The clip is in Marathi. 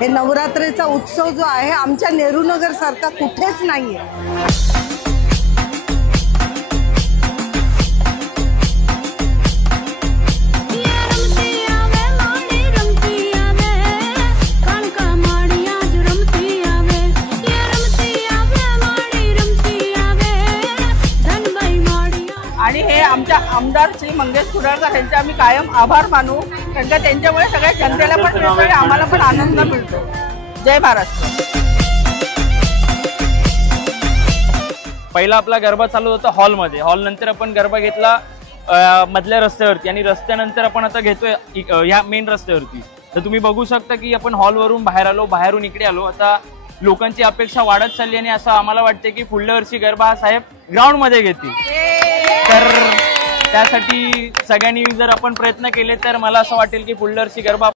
हे नवरात्रीचा उत्सव जो आहे आमच्या नेहरूनगर सारखा कुठेच नाहीये। आणि हे आमच्या आमदार श्री मंगेश कुडाळकर यांचे आम्ही कायम आभार मानू, कारण का त्यांच्यामुळे सगळ्या जनतेला पण मिळतो आणि आम्हाला पण आनंद मिळतो। जय महाराष्ट्र। पहिला आपला गरबा चालू होता हॉलमध्ये, हॉल नंतर आपण गरबा घेतला मधल्या रस्त्यावरती आणि रस्त्यानंतर आपण आता घेतोय ह्या मेन रस्त्यावरती। तर तुम्ही बघू शकता की आपण हॉलवरून बाहेर आलो, बाहेरून इकडे आलो। आता लोकांची अपेक्षा वाढत चालली आणि असं आम्हाला वाटते की पुढल्या वर्षी गरबा हा साहेब ग्राउंड मध्ये घेतील। तर त्यासाठी सगळ्यांनी जर आपण प्रयत्न केले तर मला असं वाटेल की पुढल्या वर्षी गरबा